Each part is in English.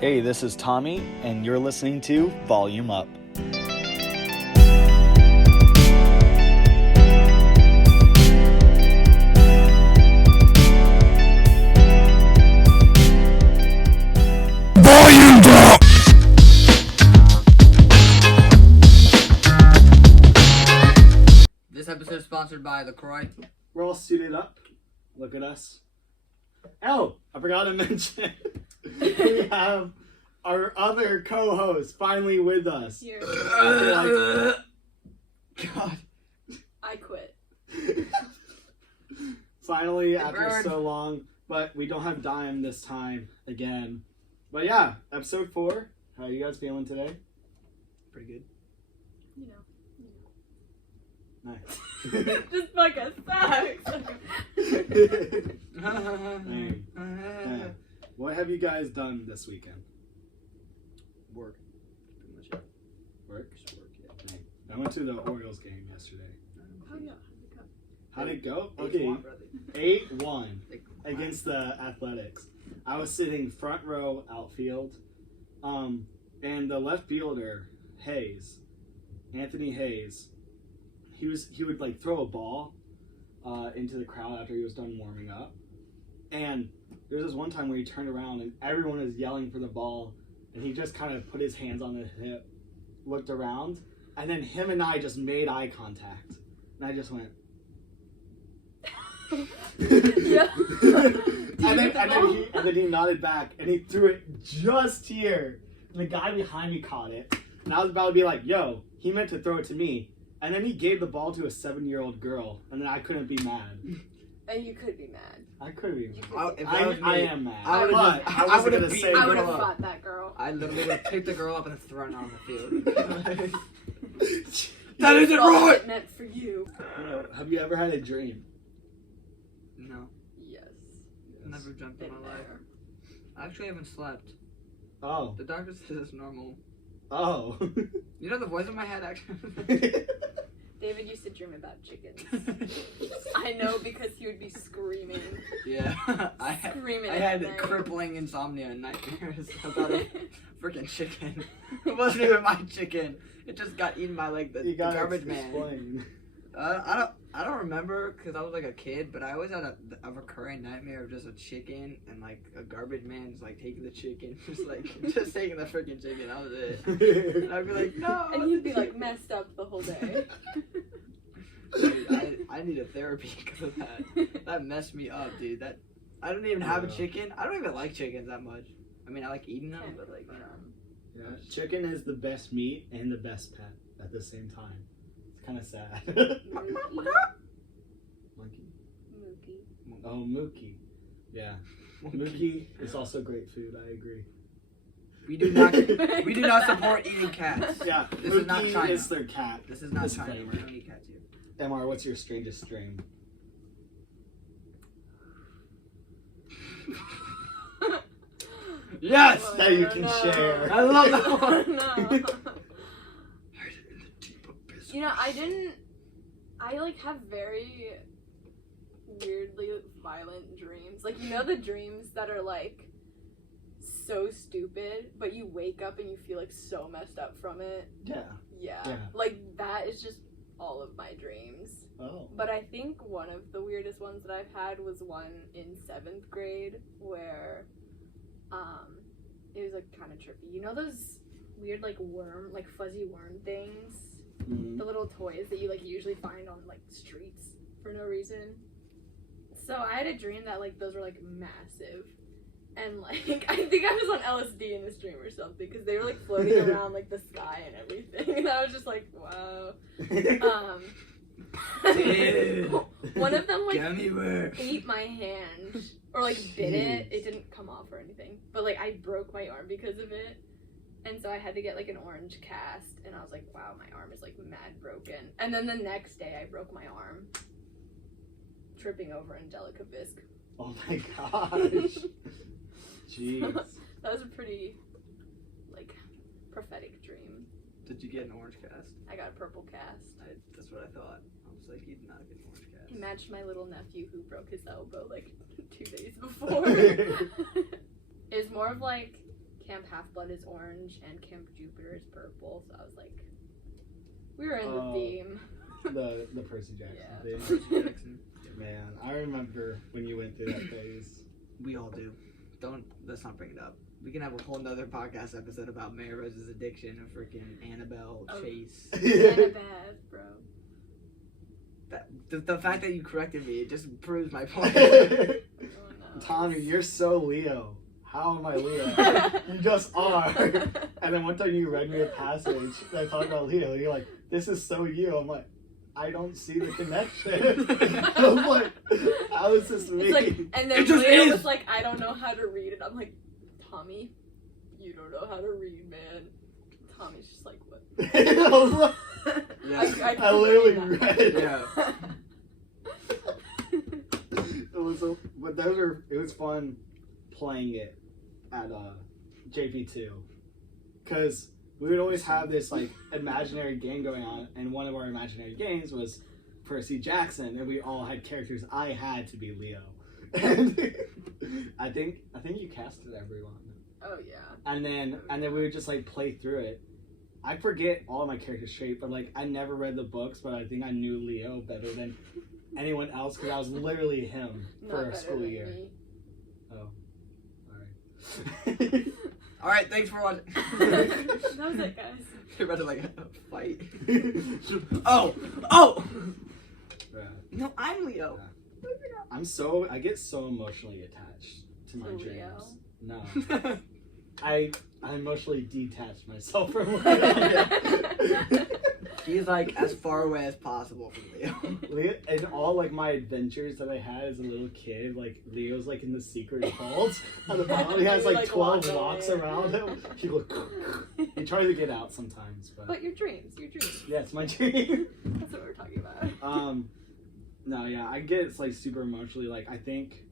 Hey, this is Tommy, and you're listening to Volume Up. Volume Up! This episode is sponsored by LaCroix. We're all suited up. Look at us. Oh, I forgot to mention, we have our other co-host finally with us. Here. God. I quit. Finally, after Bird. so long, but we don't have Dime this time again. But yeah, episode 4. How are you guys feeling today? Pretty good. You know. Nice. Just fucking sucks. Dang. Yeah. What have you guys done this weekend? Work. Pretty much it. Work? Just work, yeah. Dang. I went to the Orioles game yesterday. Oh, yeah. How'd it go? Eight Okay, one, brother. 8-1 Eight- against the Athletics. I was sitting front row outfield, and the left fielder, Anthony Hayes, he would like throw a ball into the crowd after he was done warming up, and there was this one time where he turned around and everyone was yelling for the ball, and he just kind of put his hands on his hip, looked around, and then him and I just made eye contact, and I just went. Yeah. and then he nodded back and he threw it just here. And the guy behind me caught it. And I was about to be like, yo, he meant to throw it to me. And then he gave the ball to a 7-year-old girl. And then I couldn't be mad. And you could be mad. I could be You mad. could be If mad. that was me, I am mad. I would've but just- I I wasn't would've going to beat- say I would girl have up. fought that girl. I literally would have picked the girl up and thrown her on the field. That isn't all right! it meant for you. Have you ever had a dream? No, Yes. never dreamt in Been my life. there. I actually haven't slept. Oh. The doctor says it's normal. Oh. You know the voice in my head actually? David used to dream about chickens. I know because he would be screaming. Yeah. I Screaming had at night. crippling insomnia and nightmares about a freaking chicken. It wasn't even my chicken. It just got eaten by like the You gotta garbage man. explain. I don't remember because I was like a kid, but I always had a recurring nightmare of just a chicken and like a garbage man just like taking the chicken, just taking the freaking chicken. That was it. And I'd be like, no. And he'd be like messed up the whole day. Dude, I need a therapy because of that. That messed me up, dude. I don't even have a chicken. I don't even like chickens that much. I mean, I like eating them, but like, you know. Yeah, chicken is the best meat and the best pet at the same time. It's kind of sad. Monkey? Mookie. Oh, Mookie. Yeah. Mookie is also great food, I agree. We do not support eating cats. Yeah, This Mookie is not China. is their cat. This is not China. Disclaimer. We don't eat cats here. MR, what's your strangest dream? Yes! Oh, That you no, can no. share. I love that one. No. You know, I like have very weirdly violent dreams. Like, you know the dreams that are like so stupid, but you wake up and you feel like so messed up from it? Yeah. Yeah. Yeah. Like, that is just all of my dreams. Oh. But I think one of the weirdest ones that I've had was one in 7th grade where it was like kind of trippy. You know those weird like worm, like fuzzy worm things? Mhm. The little toys that you like usually find on like streets for no reason. So I had a dream that like those were like massive, and like I think I was on LSD in this dream or something because they were like floating around like the sky and everything, and I was just like, wow. Dude. One of them like Gummy worm. ate my hand or like bit it. It didn't come off or anything, but like I broke my arm because of it. And so I had to get like an orange cast, and I was like, wow, my arm is like mad broken. And then the next day I broke my arm tripping over Angelica Bisque. Oh my gosh. Jeez. That was a pretty like prophetic dream. Did you get an orange cast? I got a purple cast. That's what I thought. I was like, you did not get an orange cast. It matched my little nephew who broke his elbow like 2 days before. It was more of like Camp Half-Blood is orange and Camp Jupiter is purple. So I was like, we were in the theme. The Percy Jackson Yeah. thing. Percy Jackson. Man, I remember when you went through that phase. We all do. Let's not bring it up. We can have a whole nother podcast episode about Mary Rose's addiction of freaking Annabelle Chase. Annabeth, bro. The fact that you corrected me, it just proves my point. Oh, no. Tommy, you're so Leo. How am I Leo? You just are. And then one time you read me a passage that talked about Leo. You're like, this is so you. I'm like, I don't see the connection. I'm like, how is this me? It's like, and then It just Leo is. was like, I don't know how to read it. I'm like, Tommy, you don't know how to read, man. Tommy's just like, what? Yeah. I literally that. read. Yeah. It was fun playing it at JP2, because we would always have this like imaginary game going on, and one of our imaginary games was Percy Jackson, and we all had characters. I had to be Leo, and I think you casted everyone. Oh yeah. And then we would just like play through it. I forget all my characters straight, but like I never read the books, but I think I knew Leo better than anyone else because I was literally him for Not a better school than year. me. Oh, all right. All right, thanks for watching. That was it, guys. You're about to like fight. Oh! Yeah. No, I'm Leo. I get so emotionally attached to my To dreams. Leo? No. I emotionally detached myself from Leo. He's like as far away as possible from Leo. Leo, and all like my adventures that I had as a little kid, like Leo's like in the secret vaults on the bottom. He has You, like 12 walk locks away. around him. He goes. He tries to get out sometimes, but But your dreams. yeah, it's my dream. That's what we're talking about. No, yeah, I get it's like super emotionally. Like I think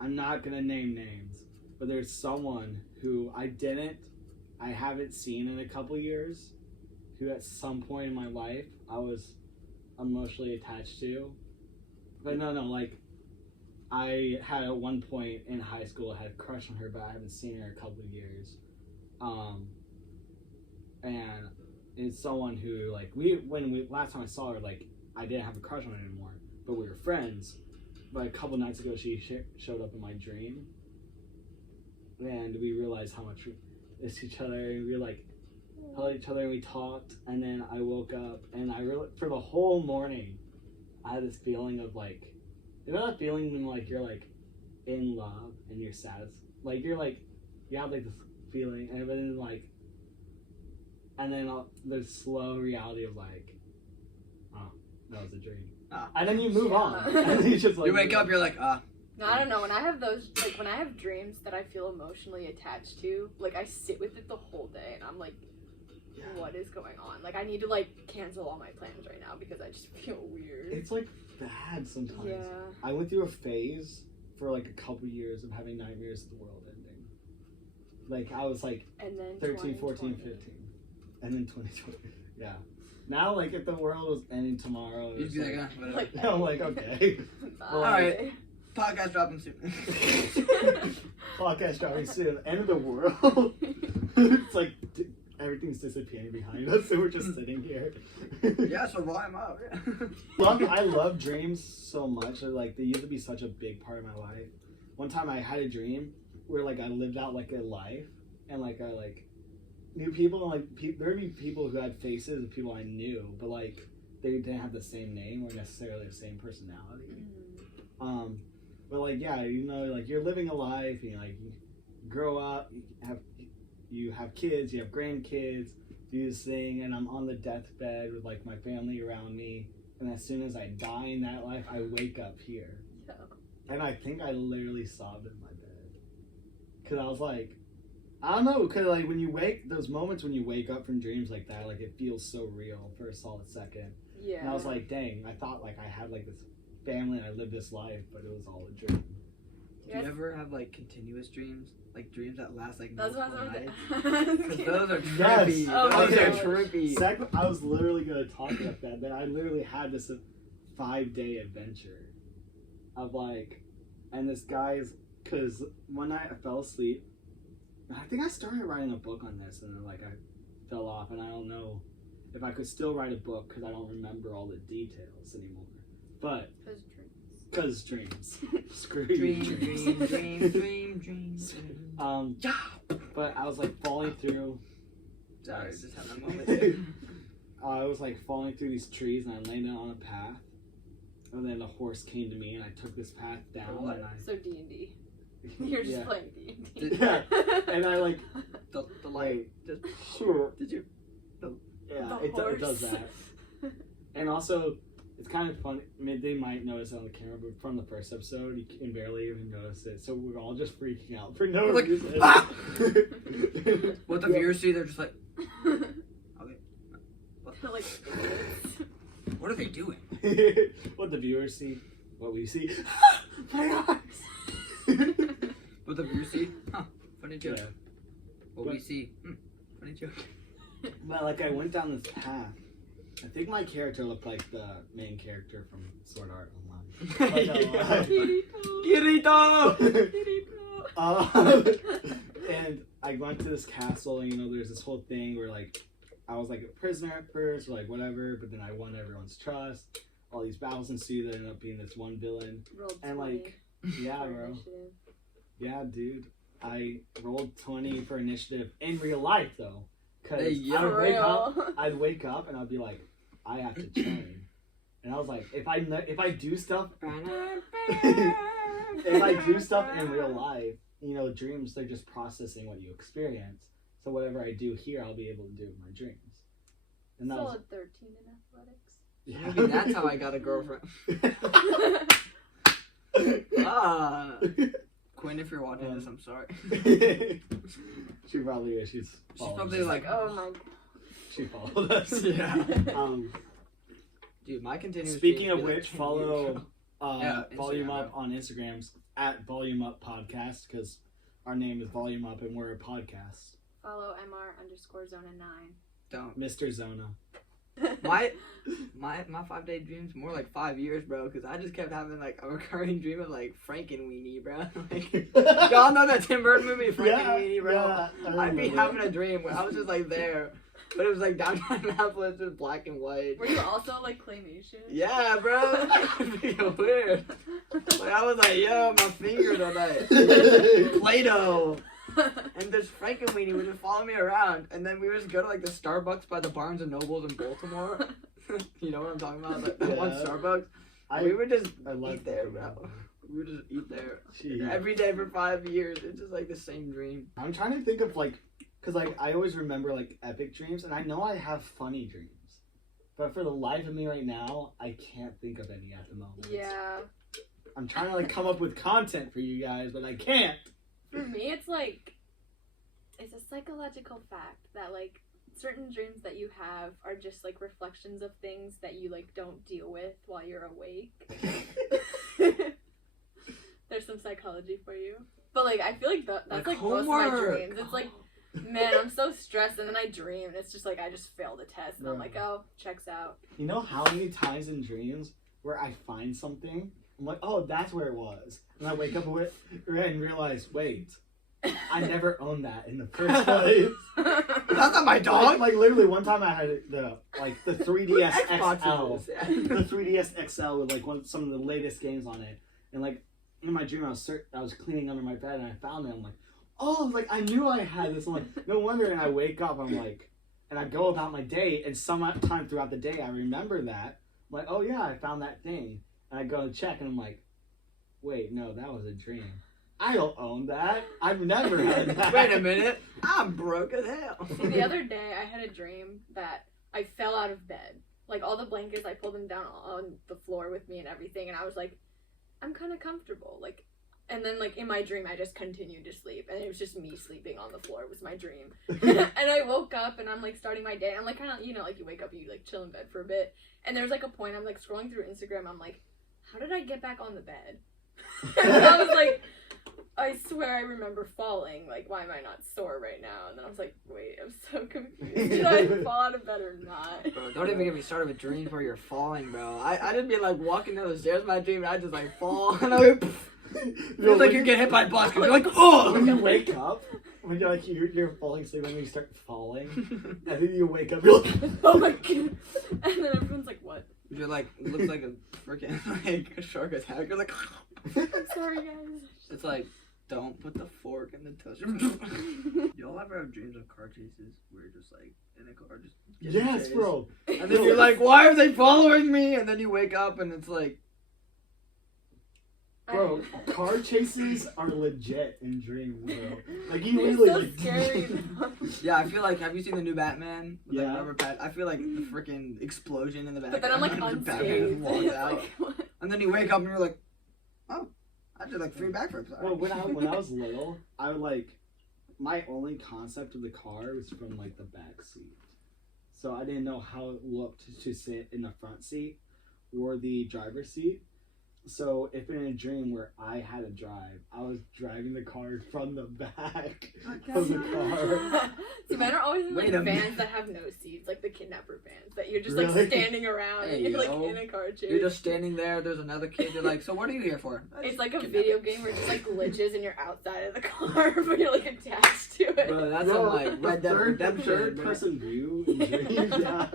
I'm not gonna name names, but there's someone who I haven't seen in a couple years, who at some point in my life I was emotionally attached to. But no, like I had at one point in high school had a crush on her, but I haven't seen her in a couple of years. And it's someone who like when last time I saw her, like I didn't have a crush on her anymore, but we were friends. But a couple nights ago, she showed up in my dream, and we realized how much we miss each other, and we were like held each other, and we talked. And then I woke up, and for the whole morning, I had this feeling of like, you know that feeling when like you're like in love and you're sad, like you're like you have like this feeling, and then like, and then the slow reality of like, oh, that was a dream. And then you move on. And then you just like You wake up, you're like, No, I don't know. When I have when I have dreams that I feel emotionally attached to, like I sit with it the whole day, and I'm like, what is going on? Like I need to like cancel all my plans right now because I just feel weird. It's like bad sometimes. Yeah. I went through a phase for like a couple years of having nightmares of the world ending. Like I was like And then 13, 14, 15. And then 2020. Yeah. Now like if the world was ending tomorrow, you'd be like, whatever. Like, I'm like, okay. All right. Podcast dropping soon. Podcast dropping soon. End of the world. It's like everything's disappearing behind us, so we're just sitting here. Yeah, so why am I up? I love dreams so much. Like they used to be such a big part of my life. One time I had a dream where like I lived out like a life, and like I like knew people, and like there would be people who had faces of people I knew, but like they didn't have the same name or necessarily the same personality. But like yeah, you know, like you're living a life, and like you grow up, you have kids, you have grandkids, do this thing, and I'm on the deathbed with like my family around me, and as soon as I die in that life, I wake up here. Yeah. And I think I literally sobbed in my bed. Cause I was like, I don't know, cause like those moments when you wake up from dreams like that, like it feels so real for a solid second. Yeah. And I was like, dang, I thought like I had like this family and I lived this life, but it was all a dream. Do you ever have like continuous dreams? Like dreams that last like That's what multiple I nights? was Because those are Yes. trippy. Oh my those are gosh. trippy. I was literally gonna talk about that I literally had this 5-day adventure of like, and this guy's, cause one night I fell asleep I think I started writing a book on this, and then like I fell off, and I don't know if I could still write a book because I don't remember all the details anymore. But because dreams, screw you, dreams. But I was like falling through. Sorry, just had a moment there. I was like falling through these trees, and I landed on a path. And then a horse came to me, and I took this path down. What? And I So D&D. You're just playing D&D. Yeah, and I like The light. Just, sure. did you? Yeah, The it does horse. that. And also, it's kind of funny. I mean, they might notice it on the camera, but from the first episode, you can barely even notice it. So we're all just freaking out for no Like, reason. ah! What the viewers see, they're just like, okay, Like, what are they doing? What the viewers see, what we see. My eyes. What the viewers see? Huh, funny joke. Yeah. What we see? Funny joke. But like, I went down this path. I think my character looked like the main character from Sword Art Online. Kirito! And I went to this castle, and there's this whole thing where like I was like a prisoner at first, or like whatever, but then I won everyone's trust. All these battles ensued that ended up being this one villain. Rolled And 20 like, yeah, for bro. initiative. Yeah, dude. I rolled 20 for initiative in real life though. Cause Hey, yeah. I would wake For up, real? I'd wake up and I'd be like, I have to train. And I was like, if I do stuff if I do stuff in real life, dreams, they're just processing what you experience. So whatever I do here, I'll be able to do in my dreams. And that was, Solid 13 in athletics. Maybe that's how I got a girlfriend. Quinn, if you're watching this, I'm sorry. She probably is. She's probably like, Oh my. she followed us. Yeah. Dude, my continuous. speaking dreams of be like which, 10 follow years ago. Yeah, Volume Instagram, Up on Instagrams at Volume Up Podcast, because our name is Volume Up and we're a podcast. Follow MR_Zona9. Don't. Mr. Zona. My 5-day dreams more like 5 years, bro. Because I just kept having like a recurring dream of like Frankenweenie, bro. Like, y'all know that Tim Burton movie, Frankenweenie, bro. Yeah, I'd be having a dream where I was just like there, but it was like downtown Annapolis, just black and white. Were you also like claymation? Yeah, bro. It's weird. Like I was like, yo, my fingers are like Play-Doh. And this Frankenweenie would just follow me around, and then we would just go to like the Starbucks by the Barnes and Nobles in Baltimore. You know what I'm talking about? Like that one Starbucks. We would just eat there, bro. We would just eat there every day for 5 years. It's just like the same dream. I'm trying to think of like, cause like I always remember like epic dreams, and I know I have funny dreams, but for the life of me right now, I can't think of any at the moment. Yeah. I'm trying to like come up with content for you guys, but I can't. For me, it's like, it's a psychological fact that like certain dreams that you have are just like reflections of things that you like don't deal with while you're awake. There's some psychology for you. But like, I feel like that's like most of my dreams. It's like, man, I'm so stressed, and then I dream, and it's just like I just failed a test, and I'm like, oh, checks out. You know how many times in dreams where I find something, I'm like, oh, that's where it was, and I wake up with and realize, wait, I never owned that in the first place. That's not my dog. Like literally, one time I had the 3DS Xbox XL, the 3DS XL with like some of the latest games on it, and like in my dream I was cleaning under my bed and I found it. I'm like, oh, like I knew I had this. I'm like, no wonder. And I wake up, I'm like, and I go about my day, and sometime throughout the day I remember that. I'm like, oh yeah, I found that thing, and I go and check, and I'm like, wait, no, that was a dream. I don't own that. I've never had that. Wait a minute. I'm broke as hell. See, the other day I had a dream that I fell out of bed. Like all the blankets, I pulled them down on the floor with me and everything, and I was like, I'm kind of comfortable. Like, and then like in my dream, I just continued to sleep, and it was just me sleeping on the floor was my dream. And I woke up, and I'm like starting my day. I'm like kind of, like you wake up, you like chill in bed for a bit, and there's like a point I'm like scrolling through Instagram. I'm like, how did I get back on the bed? And I was like, I swear I remember falling. Like, why am I not sore right now? And then I was like, wait, I'm so confused. Did I fall out of bed or not? Bro, don't even get me started with dreams where you're falling, bro. I just be like walking down the stairs in my dream, and I just like fall, and I like, feels like you get hit by a bus, and you're like, oh! When you wake up, when you're falling asleep and then you start falling, and then you wake up, you're like, Oh my god. And then everyone's like, what? You're like, it looks like a freaking like a shark attack. You're like, I'm sorry, guys. it's like, don't put the fork in the toaster. Y'all ever have dreams of car chases where you're just like in a car, just getting yes, chased? bro. And then you're like, why are they following me? And then you wake up and it's like, Bro, car chases are legit in dreams, bro. Like you They're really so scary. yeah, I feel like, have you seen the new Batman? With Yeah. Like rubber pad? I feel like the freaking explosion in the background. But then I'm like the Batman unscathed. walks It's out. like, what? And then you wake up and you're like, oh, I did like 3 backflips. Well, when I was little, I would like my only concept of the car was from like the back seat, so I didn't know how it looked to sit in the front seat or the driver's seat. So if in a dream where I had to drive, I was driving the car from the back of the car. See, mine are always in like Wait a vans minute. that have no seats, like the kidnapper vans, that you're just Really? like standing around Hey, and you're like yo. in a car chase. You're just standing there, there's another kid, you're like, so what are you here for? It's like a Kidnapping. video game where it just like glitches and you're outside of the car, but you're like attached to it. Bro, that's Bro, some like Red Dead Redemption. third bro. person view in dreams. Yeah.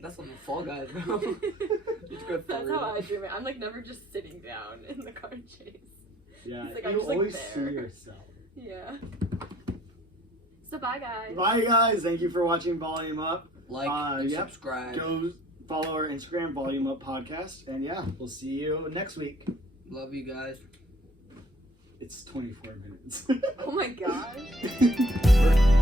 That's some Fall Guys, bro. It's good for That's real. how I dream it. I'm like never just sitting down in the car chase. Yeah, It's like I'm you just, like, always there. see yourself. Yeah. So bye guys. Bye guys, thank you for watching Volume Up. Like and yep. subscribe. Go follow our Instagram, Volume Up Podcast, and yeah, we'll see you next week. Love you guys. It's 24 minutes. Oh my gosh.